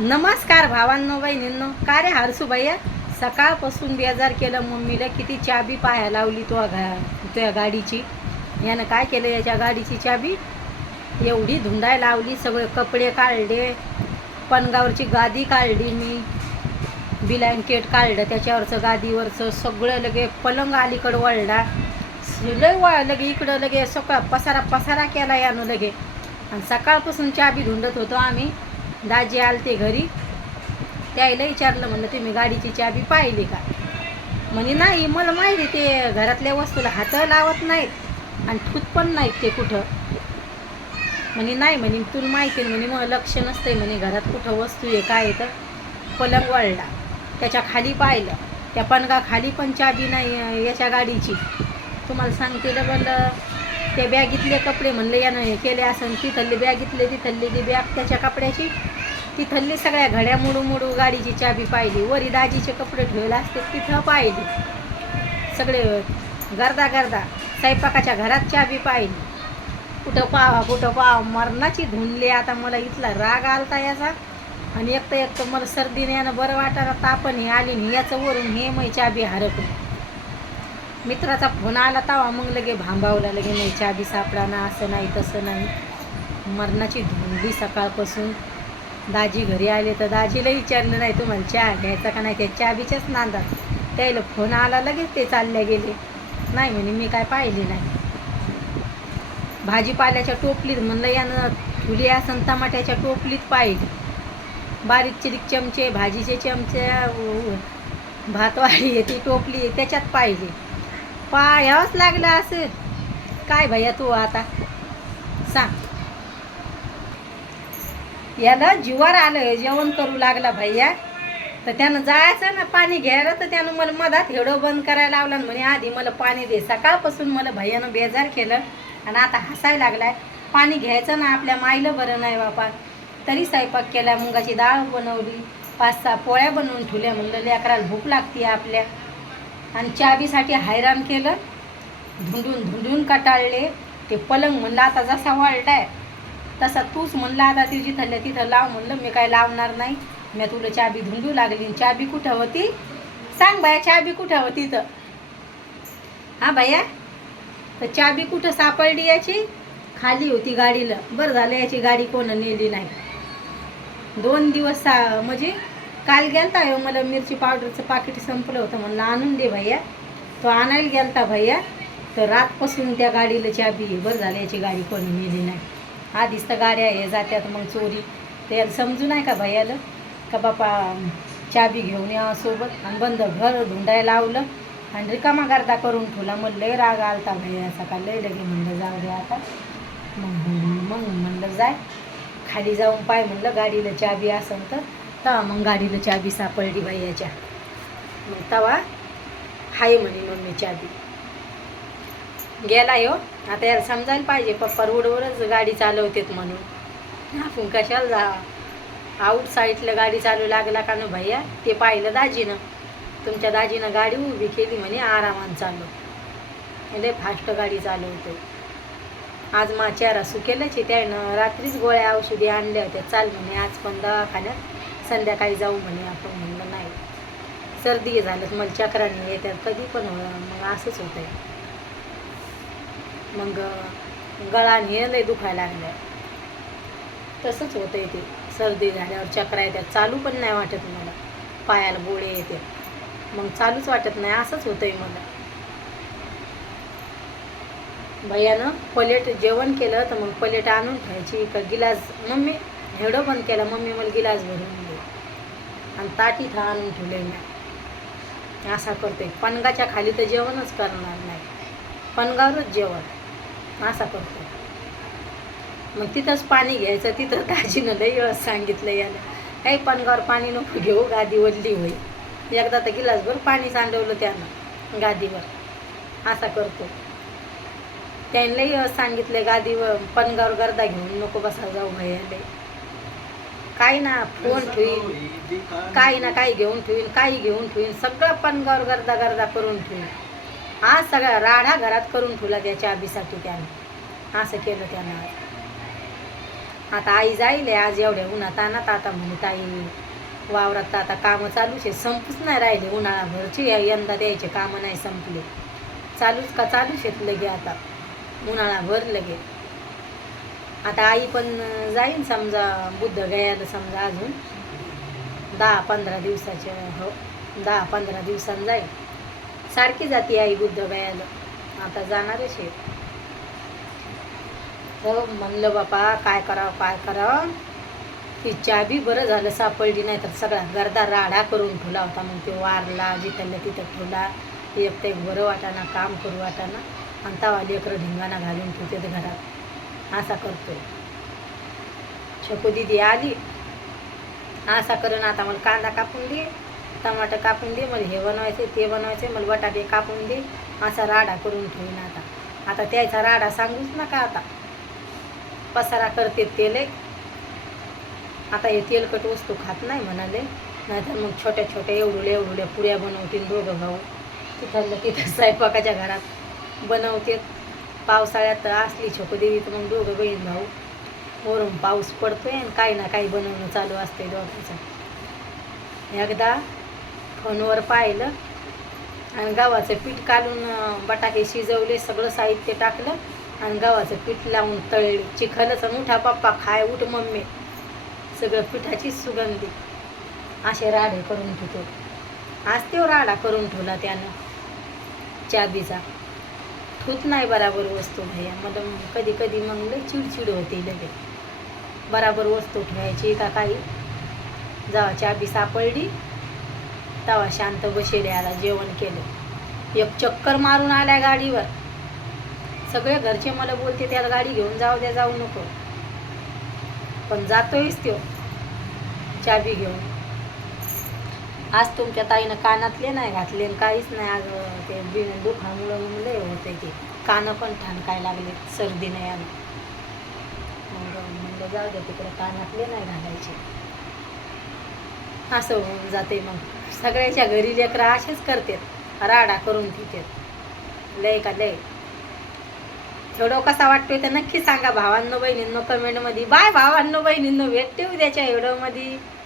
नमस्कार भावांनो बहिणींनो. का रे हरसू भैया, सकाळपासून बेजार केलं मम्मीला. किती चाबी पाया लावली तुझ्या गाडीची. यानं काय केलं याच्या गाडीची चाबी एवढी धुंडाय लावली. सगळे कपडे काढले, पणगावरची गादी काढली, मी ब्लँकेट काढलं त्याच्यावरचं, गादीवरचं सगळं. लगे पलंग अलीकडं वळला, लय लगे इकडं, लगे सगळं पसारा पसारा केला यानं लगे. आणि सकाळपासून चाबी धुंडत होतो आम्ही. दाजी आलते घरी, त्याला विचारलं, म्हणलं तुम्ही गाडीची चाबी पाहिली का? म्हणे नाही, मला माहिती ते घरातल्या वस्तूला हात लावत नाहीत आणि ठूत पण नाहीत ते कुठं. म्हणे नाही, म्हणे तुला माहिती म्हणे, मग लक्ष नसतंय म्हणे घरात कुठं वस्तू आहे काय. तर पलंग वळला, त्याच्या खाली पाहिलं, त्या पणगा खाली पण चाबी नाही याच्या गाडीची. तुम्हाला सांगते डबल त्या बॅगीतले कपडे म्हणले यानं हे केले असं. तिथल्ली बॅगीतले, तिथल्ली ती बॅग त्याच्या कपड्याची, तिथल्ली सगळ्या घड्या मोडू मोडू गाडीची चाबी पाहिली. वरी दाजीचे कपडे ठेवले असते तिथं पाहिली. सगळे गर्दा गर्दा स्वयंपाकाच्या घरात चाबी पाहिली. कुठं पाहा मरणाची धुंडली. आता मला इथला राग आलता याचा. आणि एक तर मला सर्दीने यानं बरं वाटायला, तापण हे आली नाही याचं वरून हे मै चाबी हरपली. मित्राचा फोन आला तवा मग लगे भांबावला, लगे नाही चाबी सापडा ना, असं नाही तसं नाही. मरणाची धुंडली सकाळपासून. दाजी घरी आले तर दाजीला विचारलं नाही तुम्हाला चहा घ्यायचा का नाही, त्या चाबीच्याच नांदात त्याला फोन आला, लगेच ते चालले गेले. नाही म्हणे मी काय पाहिली नाही. भाजीपाल्याच्या टोपलीत म्हणलं यानं ठुली असं, टमाट्याच्या टोपलीत पाहिली. बारीक चिरीक चमचे, भाजीचे चमचे, भातवाडी ती टोपली त्याच्यात पाहिली. पाहावंच लागलं असं. काय भैया तू आता सांग. याला जीवावर आलं, जेवण करू लागला भैया. तर त्यानं जायचं ना पाणी घ्यायला, तर त्यानं मला मधात हेडं बंद करायला लावला. म्हणे आधी मला पाणी दे. सकाळपासून मला भैयानं बेजार केलं आणि आता हसायला लागलाय. पाणी घ्यायचं ना, आपल्या माईला बरं नाही बापा. तरी स्वयंपाक केला, मुगाची डाळ बनवली, 5-6 पोळ्या बनवून ठेवल्या. म्हणलं लेकराला भूक लागते आपल्या. आणि चाबीसाठी हैराण केलं, धुंडून धुंडून कटाळले. ते पलंग म्हणलं आता जसा वळलाय तसा तूच म्हणलं आता ती जिथल्या तिथं लाव. म्हणलं मी काय लावणार नाही, मी तुला चाबी धुंडू लागली. चाबी कुठं होती सांग बाया, चाबी कुठं होती तर. हां भैया, तर चाबी कुठं सापडली याची? खाली होती गाडीला. बरं झालं याची गाडी कोण नेली नाही. 2 दिवस म्हणजे काल गेलता हो, मला मिरची पावडरचं पाकिट संपलं होतं, म्हणलं आणून दे भैया. तो आणायला गेलता भैया, तर रातपासून त्या गाडीला चाबी आहे. बरं झालं याची गाडी कोणी नेली नाही. आधीच तर गाड्या हे जात्यात मग चोरी. ते समजू नाही का भैयाला का बापा चाबी घेऊन या सोबत. आणि बंद घर धुंडायला लावलं आणि रिकामा गर्दा करून ठेवला. मग लय राग आलता भैया सकाळ. लय लगे म्हणलं जाऊ दे आता. मग म्हणलं जाय खाली जाऊन पाय, म्हणलं गाडीला चाबी असेल तर. तवा मग गाडीला चाबी सापडली भैयाच्या. मग तवा हाय म्हणे मम्मी चाबी. गेला हो. आता याला समजायला पाहिजे, पप्पा रोडवरच गाडी चालवतेत म्हणून. आपण कशाला जा आऊट साईडला गाडी चालू लागला का ना भैया. ते पाहिलं दाजीनं, तुमच्या दाजीनं गाडी उभी केली म्हणे, आरामानं चालव. म्हणजे फास्ट गाडी चालवतो. आज मा चेहरा सुकेलच आहे. त्यानं रात्रीच गोळ्या औषधी आणल्या होत्या. चाल म्हणे आज पण दवाखान्यात, संध्याकाळी जाऊ म्हणे आपण. म्हणलं नाही, सर्दी झालं मला चक्राने येतात कधी पण. मग असंच होतं आहे. मग गळाने हे लय दुखायला लागलं. तसंच होतं आहे ते. सर्दी झाल्यावर चक्रा येतात. चालू पण नाही वाटत मला, पायाला गोळे येते, मग चालूच वाटत नाही. असंच होतं आहे मला. भैयानं प्लेट जेवण केलं तर मग प्लेट आणून खायची का गिलास. मम्मी हेडं बंद केला, मम्मी मला गिलास भरून दे. आणि ताट इथं आणून ठेवले मी. असा करते. पणगाच्या खाली तर जेवणच करणार नाही, पणगावरच जेवण असा करतो. मग तिथंच पाणी घ्यायचं. तिथं दाजीनं लई वेळस सांगितलं याला, काही पणगावर पाणी नको घेऊ, गादी वडली होईल. एकदा तर गिलासभर पाणी सांडवलं त्यानं गादीवर. असा करतो. त्याने लई वेळस सांगितलं गादीवर पणगावर गर्दा घेऊन नको बसा जाऊ भैयाले. काही ना फोन ठेवीन, काही ना काही घेऊन ठेवीन, काही घेऊन ठेवीन, सगळं पणगावर गर्दा गर्दा करून ठेवीन. आज सगळा राडा घरात करून ठेवला त्या चाबीसाठी त्यानं. असं केलं त्यानं. आता आई जाईल आज एवढ्या उन्हात आणत. आता म्हणे ताई वावरात तर आता कामं चालूच आहे, संपूच नाही राहिले उन्हाळाभरची. यंदा द्यायचे कामं नाही संपले, चालूच आहेत लगे आता उन्हाळाभर लगे. आता आई पण जाईन समजा बुद्धगयाला, समजा अजून 10-15 दिवसाच्या, हो 10-15 दिवसांनी जाईल. सारखी जाते आई बुद्धगयाला, आता जाणारच आहे. तर म्हणलं बापा काय करावं. ती चाबी बरं झालं सापडली, नाही तर सगळा गर्दा राडा करून ठेवला होता. मग ते वारला जिथल्या तिथं ठेवला. एक ते बरं वाटाना, काम करू वाटाना, आणि तवा लेकरं ढिंगाणा घालून ठेवते घरात. असा करतोय. छकू दिदी आली असा करून, आता मला कांदा कापून दे, टमाटर कापून दे, मला हे बनवायचे ते बनवायचे, मला बटाटे कापून दे, असा राडा करून ठेवीन. आता त्याचा राडा सांगूच नका. आता पसारा करते तेल. आता हे तेलकट वस्तू खात नाही म्हणाले, नाहीतर मग छोट्या छोट्या एवढुल्या पुऱ्या बनवतील दोघं भाऊ. तिथं स्वयंपाकाच्या घरात बनवते. पावसाळ्यात असली छकू देवी तर मग दोघं बहीण भाऊ, वरून पाऊस पडतोय आणि काही ना काही बनवणं चालू असते दोघांचं. एकदा फोनवर पाहिलं आणि गव्हाचं पीठ काढून बटाटे शिजवले, सगळं साहित्य टाकलं आणि गव्हाचं पीठ लावून तळले. चिखलच उठा पप्पा खाय, उठ मम्मी, सगळं पिठाचीच सुगंधी. असे राडे करून ठेवतो. आज तो राडा करून ठेवला त्यानं चाबीचा. ठूत नाही बराबर वस्तू भैया. मला कधी कधी मग लय चिडचिड होते लगे. बराबर वस्तू ठेवायची का काही. जेव्हा चाबी सापडली तेव्हा शांत बसेले. आता जेवण केलं, एक चक्कर मारून आल्या गाडीवर. सगळे घरचे मला बोलते त्याला गाडी घेऊन जाऊ नको, पण जातोयच तो चाबी घेऊन. आज तुमच्या ताईनं कानातले नाही घातले, काहीच नाही. आज ते दुखामुळं लय होते, ते कानं पण ठाणकाय लागले, सर्दी नाही आली. म्हणलं जाऊ दे तिकडे, कानातले नाही घालायचे. असं होऊन जाते. मग सगळ्याच्या घरी लेकरं असेच करतात, राडा करून ठेवतात लय का लय. व्हिडिओ कसा वाटतोय तर नक्की सांगा भावांनो बहिणींनो कमेंटमध्ये. बाय भावांनो बहिणींनो, भेटते उद्याच्या व्हिडिओमध्ये.